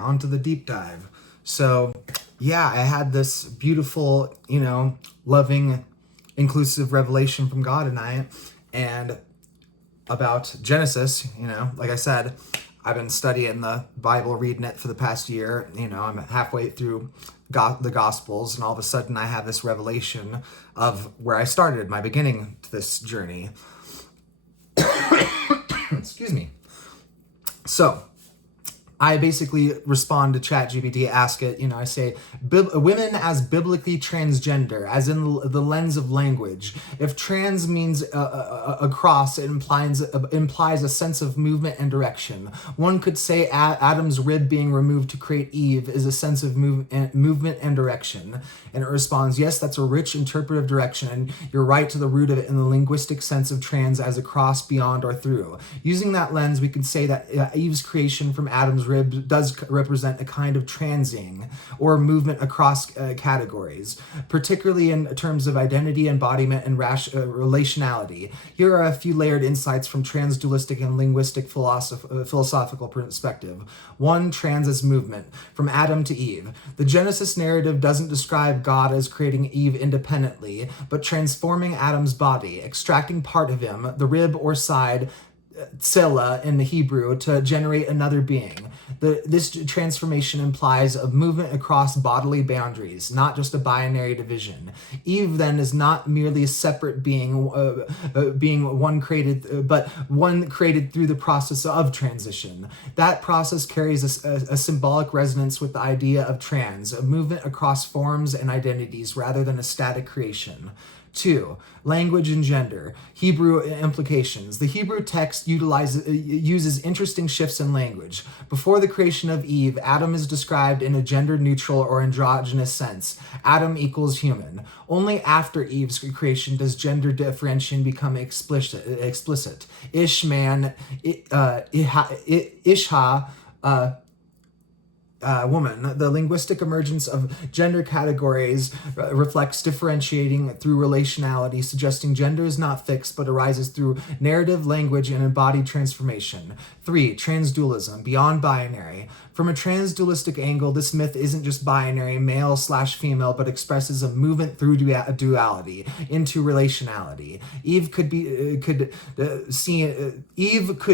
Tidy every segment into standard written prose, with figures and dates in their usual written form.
onto the deep dive. So yeah, I had this beautiful, loving, inclusive revelation from God tonight, and about Genesis. Like I said, I've been studying the Bible, reading it for the past year. I'm halfway through the Gospels, and all of a sudden I have this revelation of where I started, my beginning to this journey. Excuse me. So I basically respond to ChatGPT, ask it, I say, women as biblically transgender, as in the lens of language. If trans means across, it implies a sense of movement and direction. One could say Adam's rib being removed to create Eve is a sense of movement and direction. And it responds, yes, that's a rich interpretive direction, and you're right to the root of it in the linguistic sense of trans as across, beyond, or through. Using that lens, we can say that Eve's creation from Adam's rib does represent a kind of transing or movement across categories, particularly in terms of identity, embodiment, and relationality. Here are a few layered insights from trans-dualistic and linguistic philosophical perspective. 1. Trans as movement, from Adam to Eve. The Genesis narrative doesn't describe God as creating Eve independently, but transforming Adam's body, extracting part of him, the rib or side, tsela in the Hebrew, to generate another being. This transformation implies a movement across bodily boundaries, not just a binary division. Eve then is not merely a separate being, one created, but one created through the process of transition. That process carries a symbolic resonance with the idea of trans, a movement across forms and identities rather than a static creation. 2. Language and gender. Hebrew implications. The Hebrew text uses interesting shifts in language. Before the creation of Eve, Adam is described in a gender-neutral or androgynous sense. Adam equals human. Only after Eve's creation does gender differentiation become explicit. Ish, man, Isha, woman. The linguistic emergence of gender categories reflects differentiating through relationality, suggesting gender is not fixed but arises through narrative, language, and embodied transformation. 3. Transdualism, beyond binary. From a transdualistic angle, this myth isn't just binary, male/female, but expresses a movement through duality into relationality. Eve could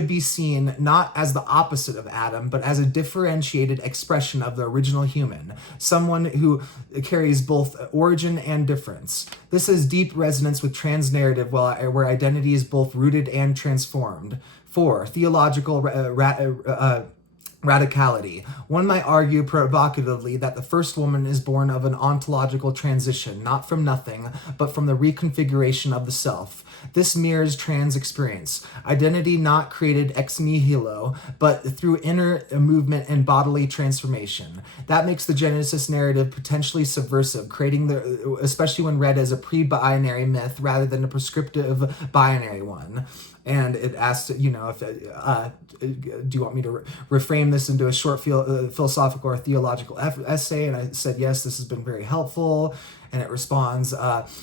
be seen not as the opposite of Adam, but as a differentiated expression of the original human, someone who carries both origin and difference. This has deep resonance with trans narrative, where identity is both rooted and transformed. 4. Theological radicality. One might argue provocatively that the first woman is born of an ontological transition, not from nothing, but from the reconfiguration of the self. This mirrors trans experience. Identity not created ex nihilo, but through inner movement and bodily transformation. That makes the Genesis narrative potentially subversive, especially when read as a pre-binary myth rather than a prescriptive binary one. And it asked, if do you want me to reframe this into a short philosophical or theological essay? And I said, yes, this has been very helpful. And it responds,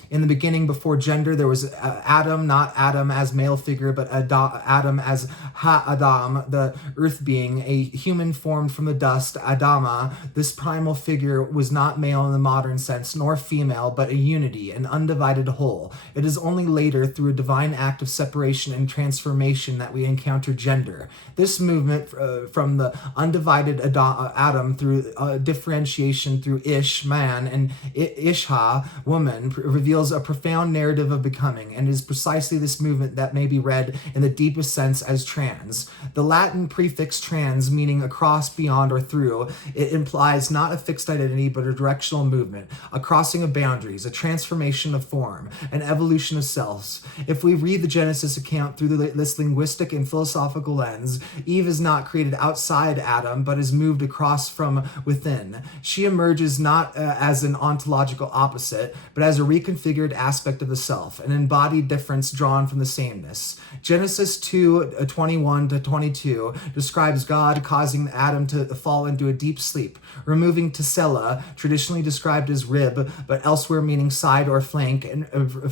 in the beginning, before gender, there was Adam, not Adam as male figure, but Adam as Ha-Adam, the earth being, a human formed from the dust, Adama. This primal figure was not male in the modern sense, nor female, but a unity, an undivided whole. It is only later, through a divine act of separation and transformation, that we encounter gender. This movement from the undivided Adam through differentiation through Ish, man, and Isha, woman, reveals a profound narrative of becoming, and is precisely this movement that may be read in the deepest sense as trans. The Latin prefix trans, meaning across, beyond, or through, it implies not a fixed identity but a directional movement, a crossing of boundaries, a transformation of form, an evolution of selves. If we read the Genesis account through this linguistic and philosophical lens, Eve is not created outside Adam but is moved across from within. She emerges not as an ontological opposite, but as a reconfigured aspect of the self, an embodied difference drawn from the sameness. Genesis 2:21-22 describes God causing Adam to fall into a deep sleep, removing tsela, traditionally described as rib, but elsewhere meaning side or flank, and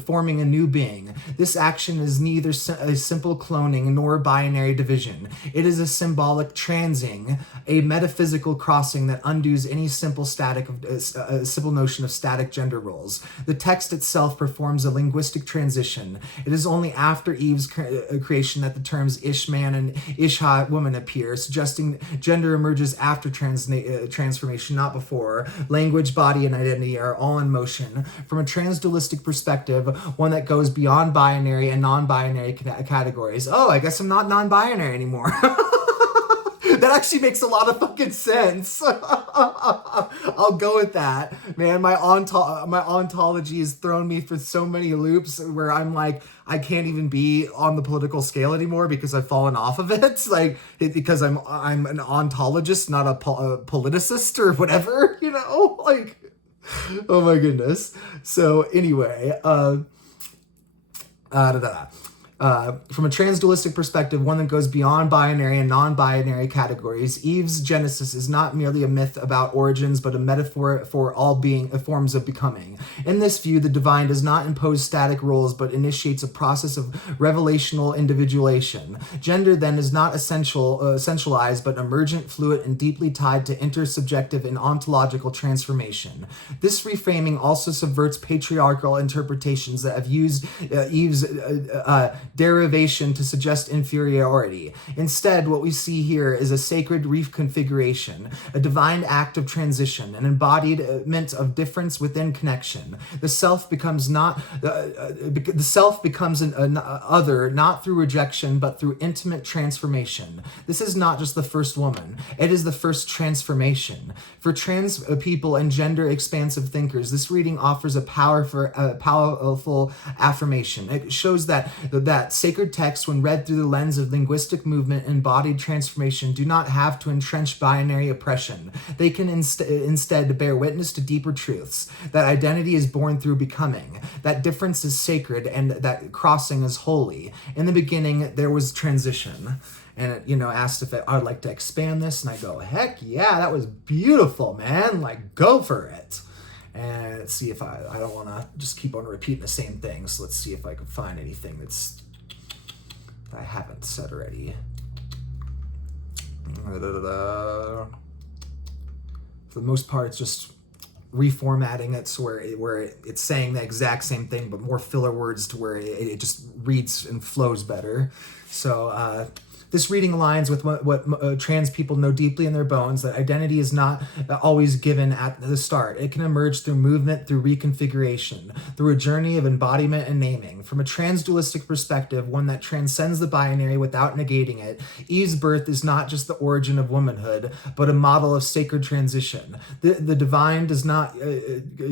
forming a new being. This action is neither a simple cloning nor binary division. It is a symbolic transing, a metaphysical crossing that undoes any simple simple notion of static gender roles. The text itself performs a linguistic transition. It is only after Eve's creation that the terms ish man and isha woman appear, suggesting gender emerges after transformation, not before. Language, body, and identity are all in motion. From a transdualistic perspective, one that goes beyond binary and non-binary categories. Oh, I guess I'm not non-binary anymore. That actually makes a lot of fucking sense. I'll go with that. Man, my ontology has thrown me for so many loops where I'm like, I can't even be on the political scale anymore because I've fallen off of it. Because I'm an ontologist, not a politicist or whatever, you know? Like, oh my goodness. So anyway, from a transdualistic perspective, one that goes beyond binary and non-binary categories, Eve's Genesis is not merely a myth about origins, but a metaphor for all forms of becoming. In this view, the divine does not impose static roles, but initiates a process of revelational individuation. Gender, then, is not essentialized, but emergent, fluid, and deeply tied to intersubjective and ontological transformation. This reframing also subverts patriarchal interpretations that have used Eve's derivation to suggest inferiority. Instead, what we see here is a sacred reconfiguration, a divine act of transition, an embodiment of difference within connection. The self becomes an other, not through rejection, but through intimate transformation. This is not just the first woman; it is the first transformation. For trans people and gender expansive thinkers, this reading offers a powerful affirmation. It shows that sacred texts, when read through the lens of linguistic movement and embodied transformation, do not have to entrench binary oppression. They can instead bear witness to deeper truths, that identity is born through becoming, that difference is sacred, and that crossing is holy. In the beginning, there was transition. And it, asked if I would like to expand this, and I go, heck yeah, that was beautiful, man. Like, go for it. And let's see if I don't want to just keep on repeating the same thing. So let's see if I can find anything that I haven't said already. For the most part, it's just reformatting it so where it's saying the exact same thing, but more filler words to where it just reads and flows better. So this reading aligns with what trans people know deeply in their bones, that identity is not always given at the start. It can emerge through movement, through reconfiguration, through a journey of embodiment and naming. From a transdualistic perspective, one that transcends the binary without negating it, Eve's birth is not just the origin of womanhood, but a model of sacred transition. The divine does not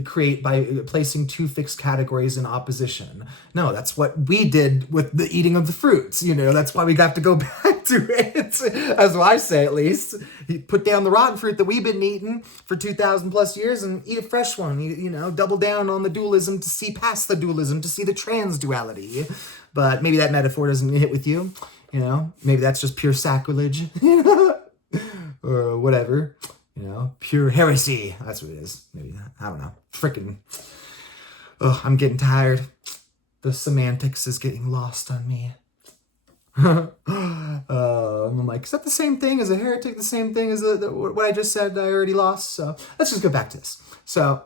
create by placing two fixed categories in opposition. No, that's what we did with the eating of the fruits. That's why we got to go back to it. That's what I say, at least. You put down the rotten fruit that we've been eating for 2,000 plus years and eat a fresh one. Double down on the dualism to see past the dualism, to see the trans duality. But maybe that metaphor doesn't hit with you. Maybe that's just pure sacrilege. Or whatever. Pure heresy. That's what it is. Maybe. I don't know. Freaking. Oh, I'm getting tired. The semantics is getting lost on me. I'm like, is that the same thing as a heretic? The same thing as what I just said I already lost? So let's just go back to this. So,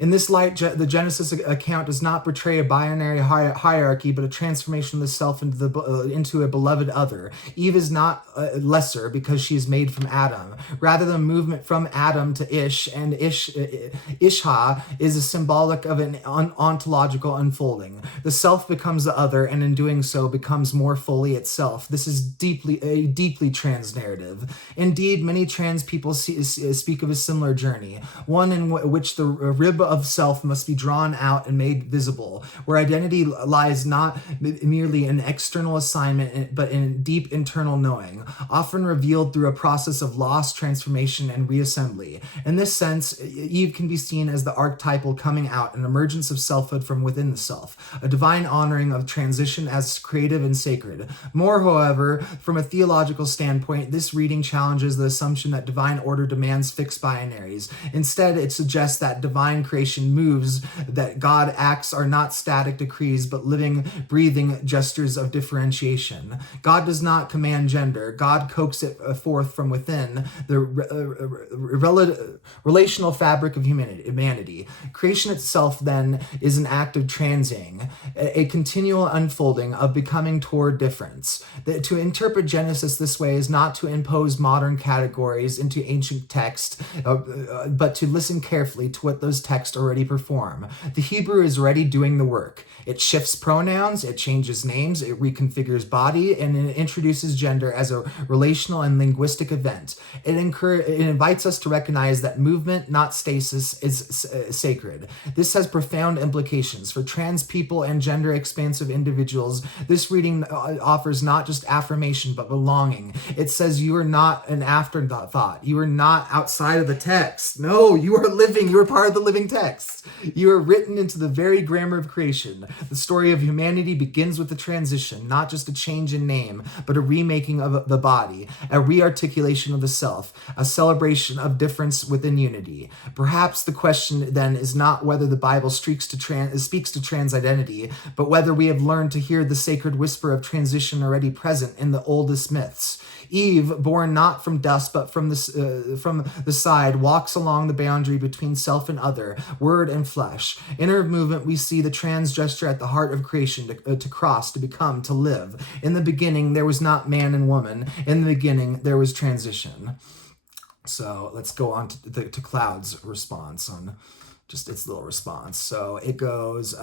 in this light, the Genesis account does not portray a binary hierarchy, but a transformation of the self into a beloved other. Eve is not lesser because she is made from Adam. Rather, the movement from Adam to Ish and Isha is a symbolic of an ontological unfolding. The self becomes the other, and in doing so, becomes more fully itself. This is a deeply trans narrative. Indeed, many trans people speak of a similar journey, one in which the rib of self must be drawn out and made visible, where identity lies not merely in external assignment, but in deep internal knowing, often revealed through a process of loss, transformation, and reassembly. In this sense, Eve can be seen as the archetypal coming out, an emergence of selfhood from within the self, a divine honoring of transition as creative and sacred. More, however, from a theological standpoint, this reading challenges the assumption that divine order demands fixed binaries. Instead, it suggests that divine creation moves, that God acts are not static decrees, but living, breathing gestures of differentiation. God does not command gender. God coaxes it forth from within the relational fabric of humanity. Creation itself, then, is an act of transing, a continual unfolding of becoming toward difference. To interpret Genesis this way is not to impose modern categories into ancient text, but to listen carefully to what those texts already perform. The Hebrew is already doing the work. It shifts pronouns, it changes names, it reconfigures body, and it introduces gender as a relational and linguistic event. It invites us to recognize that movement, not stasis, is sacred. This has profound implications for trans people and gender expansive individuals. This reading offers not just affirmation, but belonging. It says you are not an afterthought. You are not outside of the text. No, you are living. You are part of the living text. You are written into the very grammar of creation. The story of humanity begins with a transition, not just a change in name, but a remaking of the body, a rearticulation of the self, a celebration of difference within unity. Perhaps the question then is not whether the Bible speaks to trans identity, but whether we have learned to hear the sacred whisper of transition already present in the oldest myths. Eve, born not from dust but from the side, walks along the boundary between self and other, word and flesh. In her movement, we see the trans gesture at the heart of creation, to cross, to become, to live. In the beginning, there was not man and woman. In the beginning, there was transition. So let's go on to Cloud's response on just its little response. So it goes,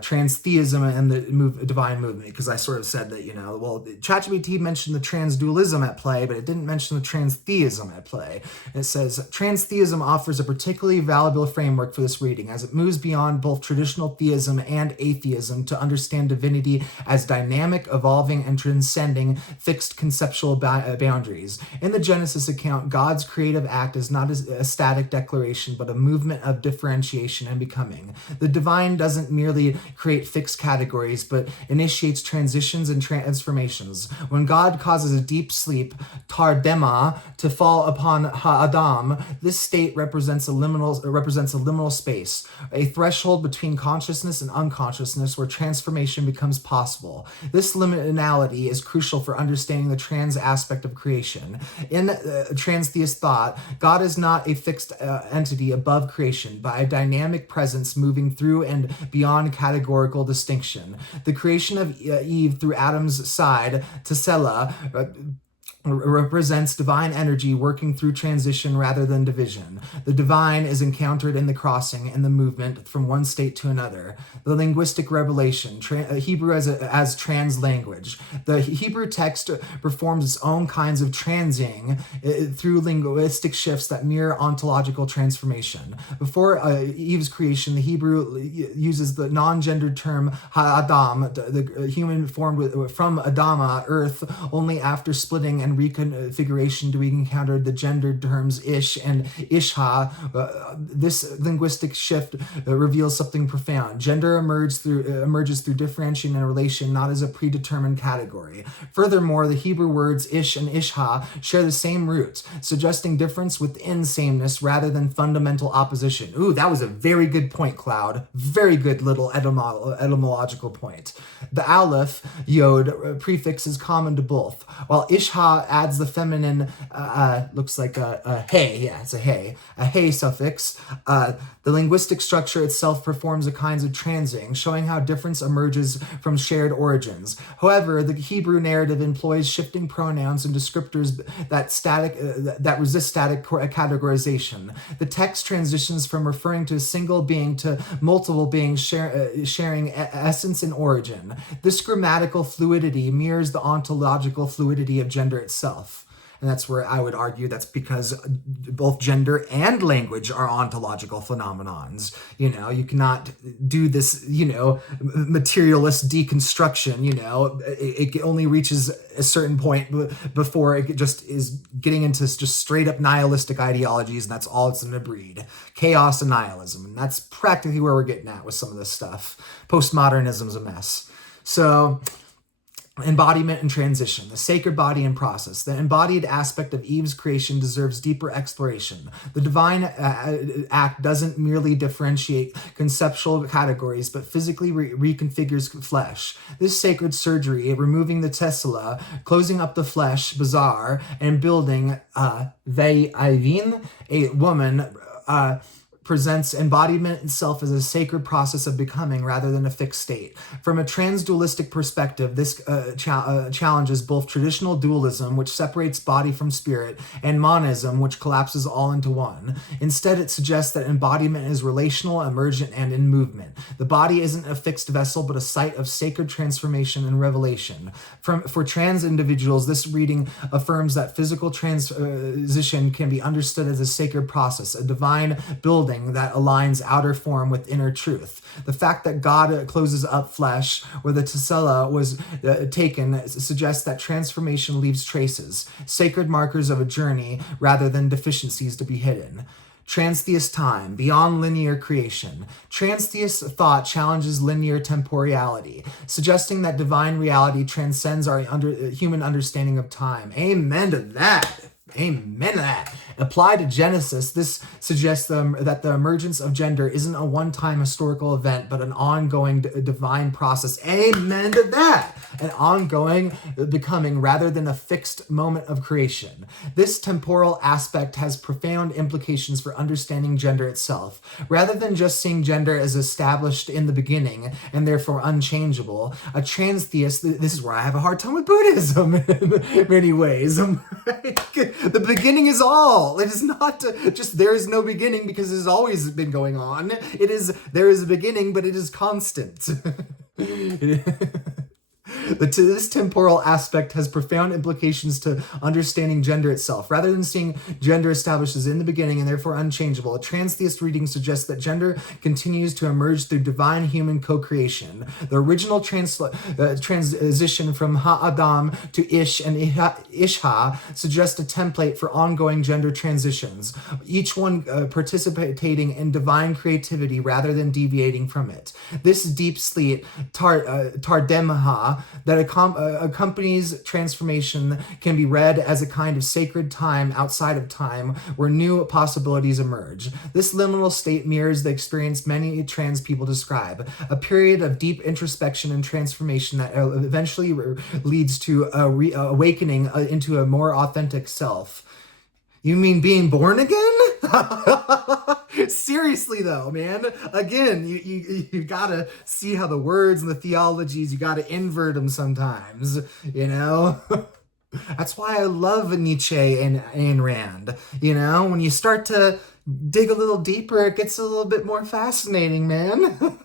transtheism and the divine movement, because I sort of said that, ChatGPT mentioned the transdualism at play, but it didn't mention the transtheism at play. It says, transtheism offers a particularly valuable framework for this reading, as it moves beyond both traditional theism and atheism to understand divinity as dynamic, evolving, and transcending fixed conceptual boundaries. In the Genesis account, God's creative act is not a static declaration, but a movement of differentiation and becoming. The divine doesn't merely create fixed categories, but initiates transitions and transformations. When God causes a deep sleep, tardema, to fall upon Ha'adam, this state represents a liminal space, a threshold between consciousness and unconsciousness where transformation becomes possible. This liminality is crucial for understanding the trans aspect of creation. In transtheist thought, God is not a fixed entity above creation, but a dynamic presence moving through and beyond categorical distinction. The creation of Eve through Adam's side, tsela, represents divine energy working through transition rather than division. The divine is encountered in the crossing and the movement from one state to another. The linguistic revelation, Hebrew as trans language. The Hebrew text performs its own kinds of transing through linguistic shifts that mirror ontological transformation. Before Eve's creation, the Hebrew uses the non-gendered term ha'adam, the human formed from Adama, earth, only after splitting and reconfiguration do we encounter the gendered terms ish and isha. This linguistic shift reveals something profound. Gender emerges through differentiation and relation, not as a predetermined category. Furthermore, the Hebrew words ish and isha share the same root, suggesting difference within sameness rather than fundamental opposition. Ooh, that was a very good point, Cloud. Very good little etymological point. The aleph, yod, prefix is common to both, while isha adds the feminine, looks like a hey, yeah, it's a hey suffix. The linguistic structure itself performs a kind of transing, showing how difference emerges from shared origins. However, the Hebrew narrative employs shifting pronouns and descriptors that resist static categorization. The text transitions from referring to a single being to multiple beings sharing essence and origin. This grammatical fluidity mirrors the ontological fluidity of gender itself. And that's where I would argue that's because both gender and language are ontological phenomenons. You cannot do this, materialist deconstruction, it only reaches a certain point before it just is getting into just straight up nihilistic ideologies, and that's all it's going to breed. Chaos and nihilism. And that's practically where we're getting at with some of this stuff. Postmodernism's a mess. So, embodiment and transition, the sacred body and process. The embodied aspect of Eve's creation deserves deeper exploration. The divine act doesn't merely differentiate conceptual categories, but physically reconfigures flesh. This sacred surgery, removing the tsela, closing up the flesh, bazaar, and building ve'ivin, a woman, presents embodiment itself as a sacred process of becoming rather than a fixed state. From a trans-dualistic perspective, this challenges both traditional dualism, which separates body from spirit, and monism, which collapses all into one. Instead, it suggests that embodiment is relational, emergent, and in movement. The body isn't a fixed vessel, but a site of sacred transformation and revelation. For trans individuals, this reading affirms that physical transition can be understood as a sacred process, a divine building that aligns outer form with inner truth. The fact that God closes up flesh where the tsela was taken suggests that transformation leaves traces, sacred markers of a journey rather than deficiencies to be hidden. Transtheist time, beyond linear creation. Transtheist thought challenges linear temporality, suggesting that divine reality transcends our human understanding of time. Amen to that. Amen to that. Applied to Genesis, this suggests that the emergence of gender isn't a one-time historical event, but an ongoing divine process. Amen to that. An ongoing becoming rather than a fixed moment of creation. This temporal aspect has profound implications for understanding gender itself. Rather than just seeing gender as established in the beginning and therefore unchangeable, a transtheist, this is where I have a hard time with Buddhism in many ways. The beginning is all. It is not just there is no beginning because it has always been going on. There is a beginning, but it is constant. This temporal aspect has profound implications to understanding gender itself. Rather than seeing gender established as in the beginning and therefore unchangeable, a transtheist reading suggests that gender continues to emerge through divine human co-creation. The original transition from Ha-Adam to Ish and Ishha suggests a template for ongoing gender transitions, each one participating in divine creativity rather than deviating from it. This deep sleep, Tardemaha, that accompanies transformation can be read as a kind of sacred time outside of time where new possibilities emerge. This liminal state mirrors the experience many trans people describe, a period of deep introspection and transformation that eventually leads to awakening into a more authentic self. You mean being born again? Seriously though, man. Again, you gotta see how the words and the theologies, you gotta invert them sometimes, That's why I love Nietzsche and Ayn Rand. When you start to dig a little deeper, it gets a little bit more fascinating, man.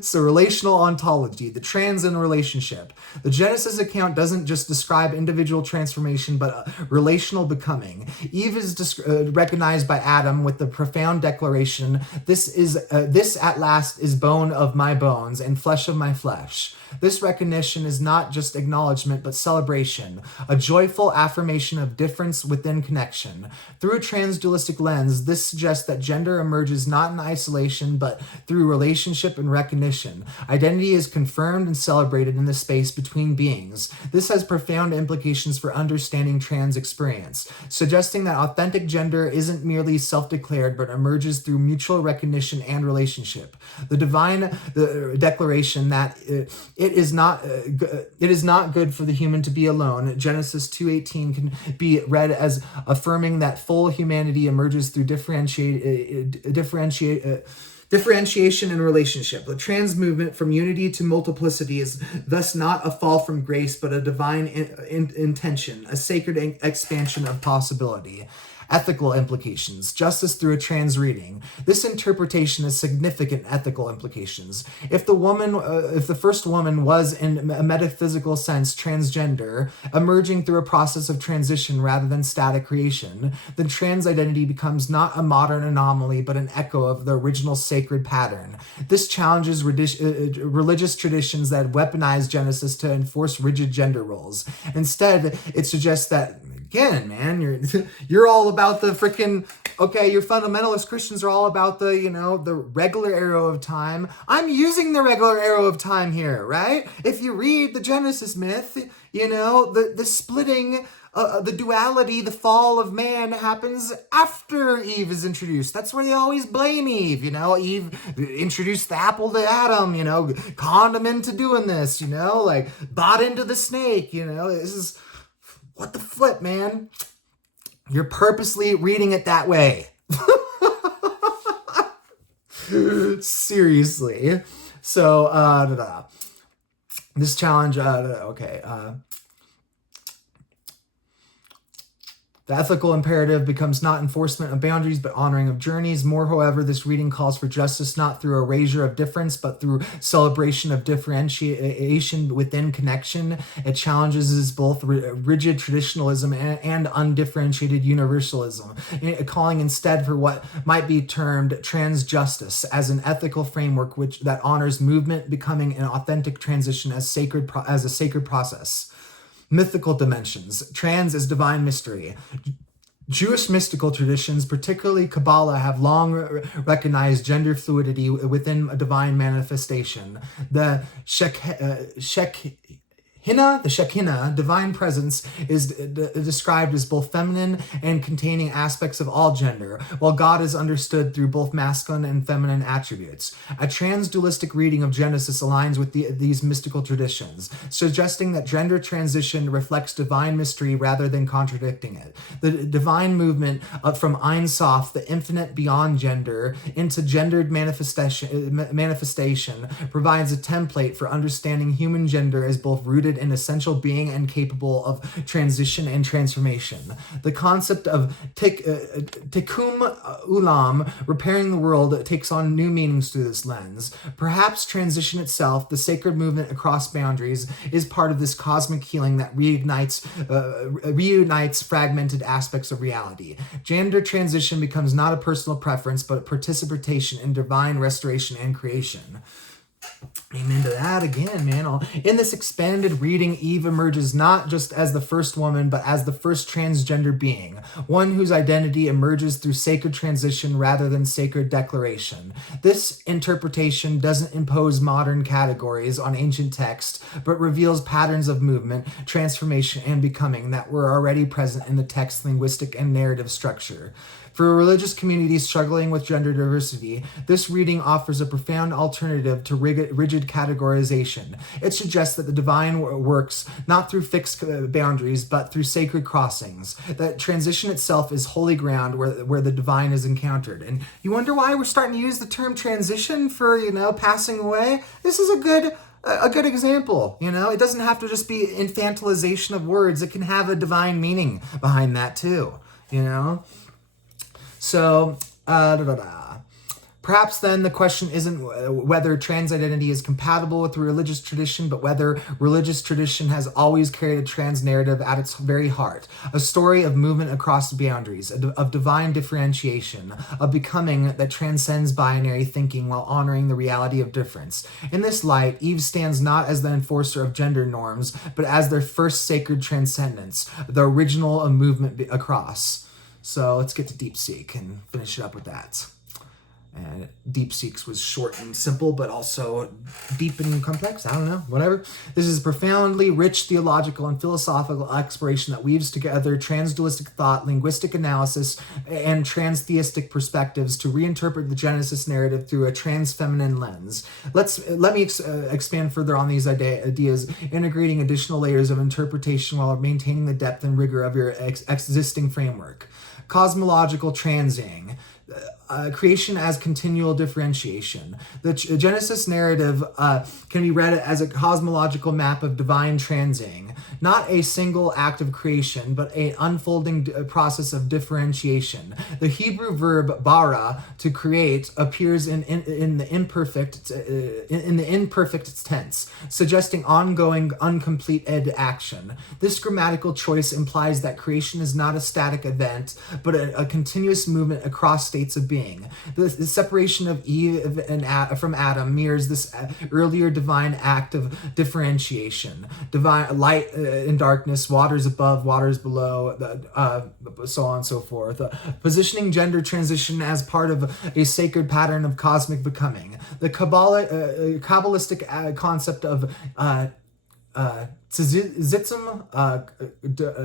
So relational ontology, the trans in relationship. The Genesis account doesn't just describe individual transformation, but relational becoming. Eve is recognized by Adam with the profound declaration, this at last is bone of my bones and flesh of my flesh. This recognition is not just acknowledgement, but celebration, a joyful affirmation of difference within connection. Through a trans-dualistic lens, this suggests that gender emerges not in isolation, but through relationship and recognition. Identity is confirmed and celebrated in the space between beings. This has profound implications for understanding trans experience, suggesting that authentic gender isn't merely self-declared, but emerges through mutual recognition and relationship. The divine declaration that it is not good for the human to be alone. Genesis 2:18 can be read as affirming that full humanity emerges through differentiation and relationship. The trans movement from unity to multiplicity is thus not a fall from grace, but a divine intention, a sacred expansion of possibility. Ethical implications. Justice through a trans reading. This interpretation has significant ethical implications. If the first woman was, in a metaphysical sense, transgender, emerging through a process of transition rather than static creation, then trans identity becomes not a modern anomaly, but an echo of the original sacred pattern. This challenges religious traditions that weaponize Genesis to enforce rigid gender roles. Instead, it suggests that, again, man, you're all about the freaking, okay, your fundamentalist Christians are all about the, the regular arrow of time. I'm using the regular arrow of time here, right? If you read the Genesis myth, the splitting, the duality, the fall of man happens after Eve is introduced. That's where they always blame Eve. Eve introduced the apple to Adam, conned him into doing this, bought into the snake, this is, what the flip, man? You're purposely reading it that way. Seriously. So, this challenge, the ethical imperative becomes not enforcement of boundaries, but honoring of journeys. More, however, this reading calls for justice not through erasure of difference, but through celebration of differentiation within connection. It challenges both rigid traditionalism and undifferentiated universalism, calling instead for what might be termed trans justice as an ethical framework that honors movement becoming an authentic transition as a sacred process. Mythical dimensions. Trans is divine mystery. Jewish mystical traditions, particularly Kabbalah, have long recognized gender fluidity within a divine manifestation. The Shekinah, divine presence, is described as both feminine and containing aspects of all gender, while God is understood through both masculine and feminine attributes. A trans-dualistic reading of Genesis aligns with these mystical traditions, suggesting that gender transition reflects divine mystery rather than contradicting it. The divine movement from Ein Sof, the infinite beyond gender, into gendered manifestation provides a template for understanding human gender as both rooted in essential being and capable of transition and transformation. The concept of tikkun ulam, repairing the world, takes on new meanings through this lens. Perhaps transition itself, the sacred movement across boundaries, is part of this cosmic healing that reunites fragmented aspects of reality. Gender transition becomes not a personal preference, but participation in divine restoration and creation. Amen to that again, man. In this expanded reading, Eve emerges not just as the first woman, but as the first transgender being, one whose identity emerges through sacred transition rather than sacred declaration. This interpretation doesn't impose modern categories on ancient text, but reveals patterns of movement, transformation, and becoming that were already present in the text's linguistic and narrative structure. For religious communities struggling with gender diversity, this reading offers a profound alternative to rigid categorization. It suggests that the divine works not through fixed boundaries, but through sacred crossings. That transition itself is holy ground where the divine is encountered. And you wonder why we're starting to use the term transition for, passing away? This is a good example. It doesn't have to just be infantilization of words. It can have a divine meaning behind that too, So, perhaps then the question isn't whether trans identity is compatible with religious tradition, but whether religious tradition has always carried a trans narrative at its very heart. A story of movement across boundaries, of divine differentiation, of becoming that transcends binary thinking while honoring the reality of difference. In this light, Eve stands not as the enforcer of gender norms, but as their first sacred transcendence, the original of movement across. So let's get to DeepSeek and finish it up with that. And DeepSeek's was short and simple, but also deep and complex. I don't know, whatever. This is a profoundly rich theological and philosophical exploration that weaves together transdualistic thought, linguistic analysis, and transtheistic perspectives to reinterpret the Genesis narrative through a trans-feminine lens. Let me expand further on these ideas, integrating additional layers of interpretation while maintaining the depth and rigor of your existing framework. Cosmological transing. creation as continual differentiation. The Genesis narrative can be read as a cosmological map of divine transing, not a single act of creation, but an unfolding process of differentiation. The Hebrew verb bara, to create, appears in the imperfect tense, suggesting ongoing, uncompleted action. This grammatical choice implies that creation is not a static event, but a continuous movement across states of being. The separation of Eve from Adam mirrors this earlier divine act of differentiation. Divine light and darkness, waters above, waters below, so on and so forth. Positioning gender transition as part of a sacred pattern of cosmic becoming. The Kabbalistic concept of Tzitsim,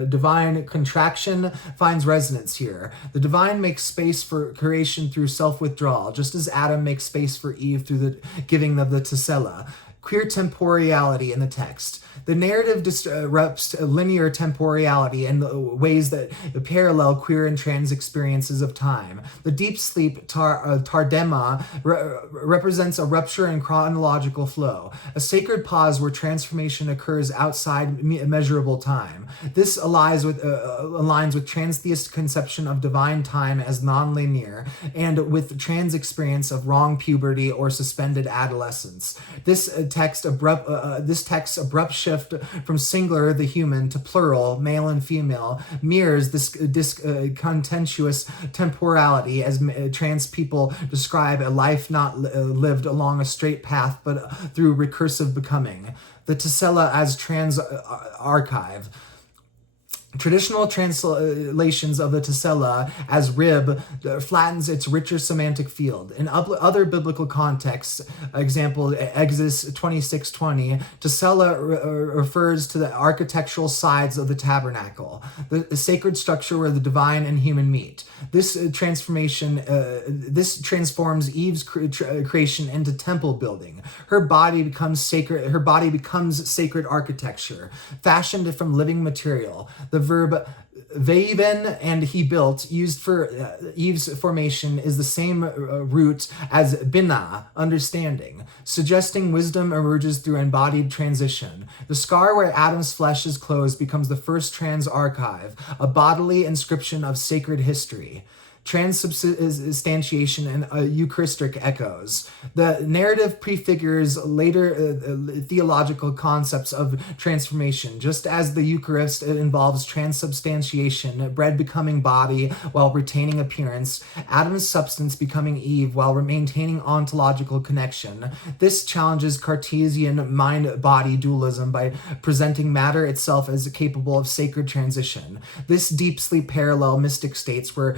divine contraction, finds resonance here. The divine makes space for creation through self-withdrawal, just as Adam makes space for Eve through the giving of the tsela. Queer temporality in the text. The narrative disrupts linear temporality in the ways that parallel queer and trans experiences of time. The deep sleep tardema represents a rupture in chronological flow, a sacred pause where transformation occurs outside measurable time. This aligns with transtheist conception of divine time as non-linear, and with trans experience of wrong puberty or suspended adolescence. This text's abrupt shift from singular, the human, to plural, male and female, mirrors this contentious temporality as trans people describe a life not lived along a straight path but through recursive becoming. The tsela as trans archive. Traditional translations of the tsela as rib flattens its richer semantic field. In other biblical contexts, example Exodus 26:20, tsela refers to the architectural sides of the tabernacle, the sacred structure where the divine and human meet. This transforms Eve's creation into temple building. Her body becomes sacred. Her body becomes sacred architecture, fashioned from living material. The verb veiven and he built, used for Eve's formation, is the same root as bina, understanding, suggesting wisdom emerges through embodied transition. The scar where Adam's flesh is closed becomes the first trans archive, a bodily inscription of sacred history. Transubstantiation and Eucharistic echoes. The narrative prefigures later theological concepts of transformation, just as the Eucharist involves transubstantiation, bread becoming body while retaining appearance, Adam's substance becoming Eve while maintaining ontological connection. This challenges Cartesian mind-body dualism by presenting matter itself as capable of sacred transition. This deep sleep parallel mystic states where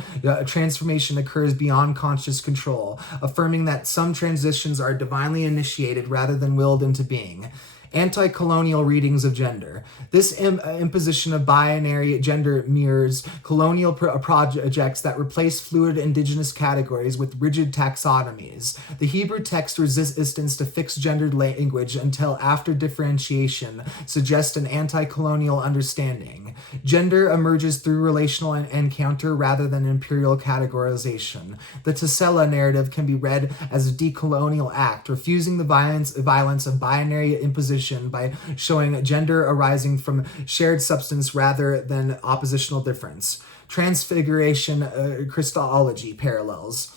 transformation occurs beyond conscious control, affirming that some transitions are divinely initiated rather than willed into being. Anti-colonial readings of gender. This imposition of binary gender mirrors colonial projects that replace fluid indigenous categories with rigid taxonomies. The Hebrew text resistance to fixed gendered language until after differentiation suggests an anti-colonial understanding. Gender emerges through relational encounter rather than imperial categorization. The tsela narrative can be read as a decolonial act, refusing the violence of binary imposition by showing gender arising from shared substance rather than oppositional difference. Transfiguration Christology parallels.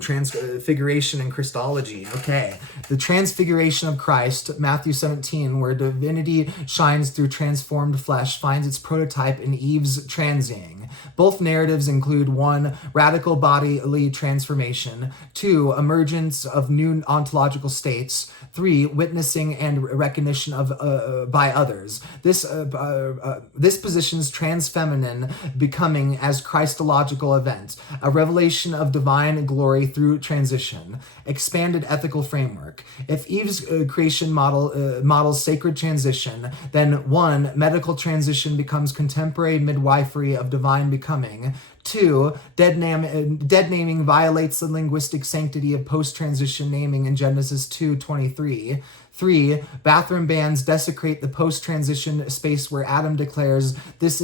Transfiguration and Christology. Okay. The transfiguration of Christ, Matthew 17, where divinity shines through transformed flesh, finds its prototype in Eve's transing. Both narratives include 1. Radical bodily transformation, 2. Emergence of new ontological states, 3. Witnessing and recognition of by others. This positions transfeminine becoming as Christological event, a revelation of divine glory through transition. Expanded ethical framework. If Eve's creation models sacred transition, then 1. Medical transition becomes contemporary midwifery of divine becoming. 2. Dead naming violates the linguistic sanctity of post-transition naming in Genesis 2:23. 3, bathroom bans desecrate the post-transition space where Adam declares, this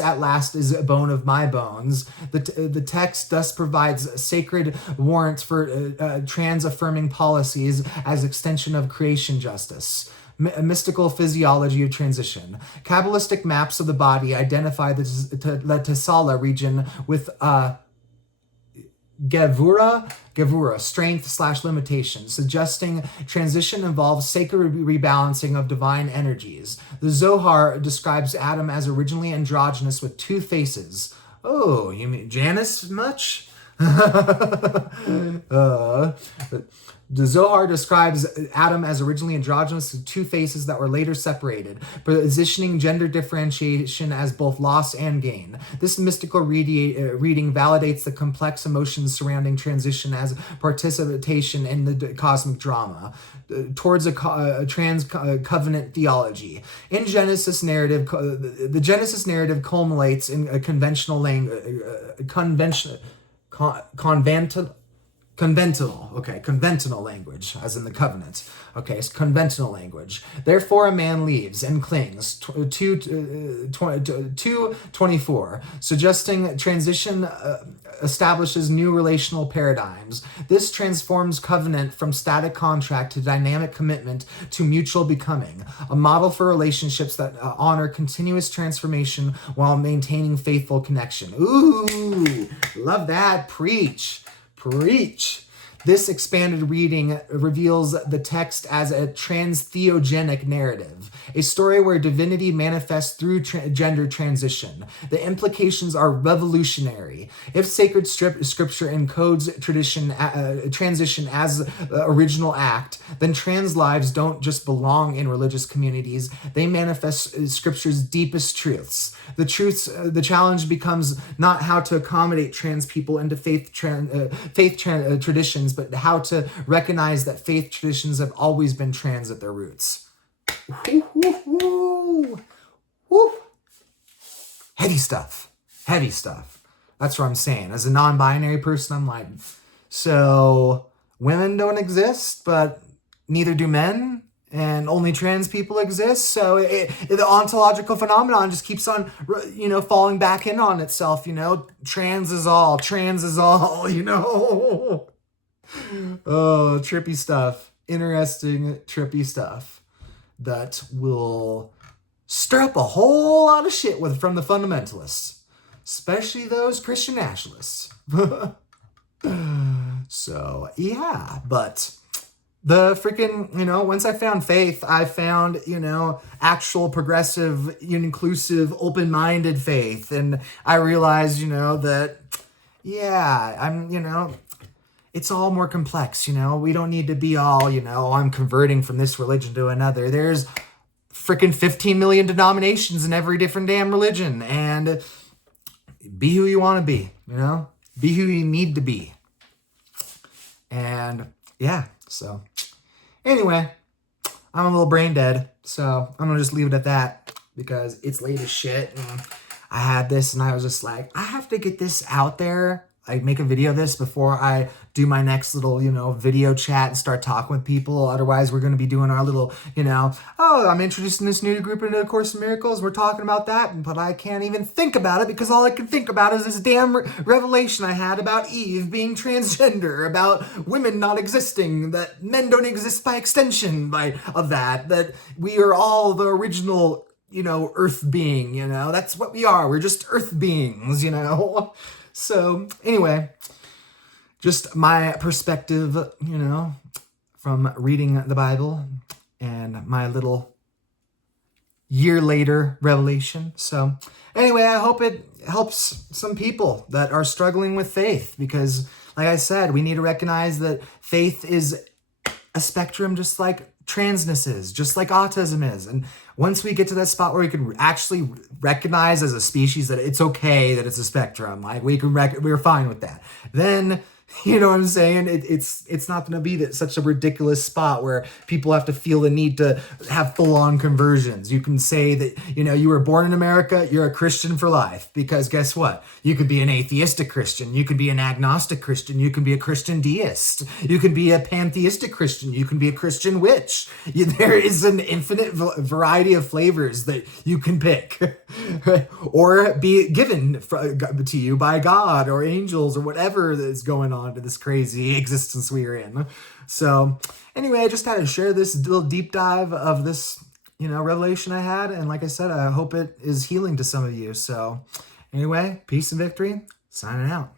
at last is a bone of my bones. The text thus provides sacred warrants for trans-affirming policies as extension of creation justice. Mystical physiology of transition. Kabbalistic maps of the body identify the tsela region with Gevura, strength / limitation, suggesting transition involves sacred rebalancing of divine energies. The Zohar describes Adam as originally androgynous with 2 faces. Oh, you mean Janus much? The Zohar describes Adam as originally androgynous with 2 faces that were later separated, positioning gender differentiation as both loss and gain. This mystical reading validates the complex emotions surrounding transition as participation in the cosmic drama towards a trans covenant theology. In Genesis narrative, the Genesis narrative culminates in a conventional conventional language, as in the covenant. Okay, it's conventional language. Therefore, a man leaves and clings. 2:24, suggesting transition establishes new relational paradigms. This transforms covenant from static contract to dynamic commitment to mutual becoming, a model for relationships that honor continuous transformation while maintaining faithful connection. Ooh, love that. Preach. This expanded reading reveals the text as a transtheogenic narrative, a story where divinity manifests through gender transition. The implications are revolutionary. If sacred scripture encodes transition as the original act, then trans lives don't just belong in religious communities, they manifest scripture's deepest truths. The challenge becomes not how to accommodate trans people into faith traditions, but how to recognize that faith traditions have always been trans at their roots. Woo. Heavy stuff. That's what I'm saying. As a non-binary person, I'm like, so women don't exist, but neither do men, and only trans people exist. So the ontological phenomenon just keeps on, falling back in on itself. Trans is all. Oh, trippy stuff. Interesting, trippy stuff that will stir up a whole lot of shit from the fundamentalists, especially those Christian nationalists. So, yeah, but the freaking, once I found faith, I found, actual progressive, inclusive, open-minded faith. And I realized, that, yeah, I'm, it's all more complex, we don't need to be all, I'm converting from this religion to another. There's freaking 15 million denominations in every different damn religion. And be who you want to be, be who you need to be. And yeah, so anyway, I'm a little brain dead, so I'm gonna just leave it at that because it's late as shit. And I had this and I was just like, I have to get this out there. I make a video of this before I do my next little, video chat and start talking with people. Otherwise, we're going to be doing our little, I'm introducing this new group into A Course in Miracles. We're talking about that, but I can't even think about it because all I can think about is this damn revelation I had about Eve being transgender, about women not existing, that men don't exist by extension of that we are all the original, earth being, that's what we are. We're just earth beings, So anyway, just my perspective, from reading the Bible and my little year later revelation. So anyway, I hope it helps some people that are struggling with faith because, like I said, we need to recognize that faith is a spectrum just like transness is, just like autism is. And once we get to that spot where we can actually recognize as a species that it's okay that it's a spectrum, like we're fine with that, then You know what I'm saying? It's not going to be such a ridiculous spot where people have to feel the need to have full-on conversions. You can say that, you were born in America, you're a Christian for life. Because guess what? You could be an atheistic Christian. You could be an agnostic Christian. You can be a Christian deist. You can be a pantheistic Christian. You can be a Christian witch. There is an infinite variety of flavors that you can pick. Or be given to you by God or angels or whatever is going on to this crazy existence we're in. So anyway, I just had to share this little deep dive of this, revelation I had. And like I said, I hope it is healing to some of you. So anyway, peace and victory, signing out.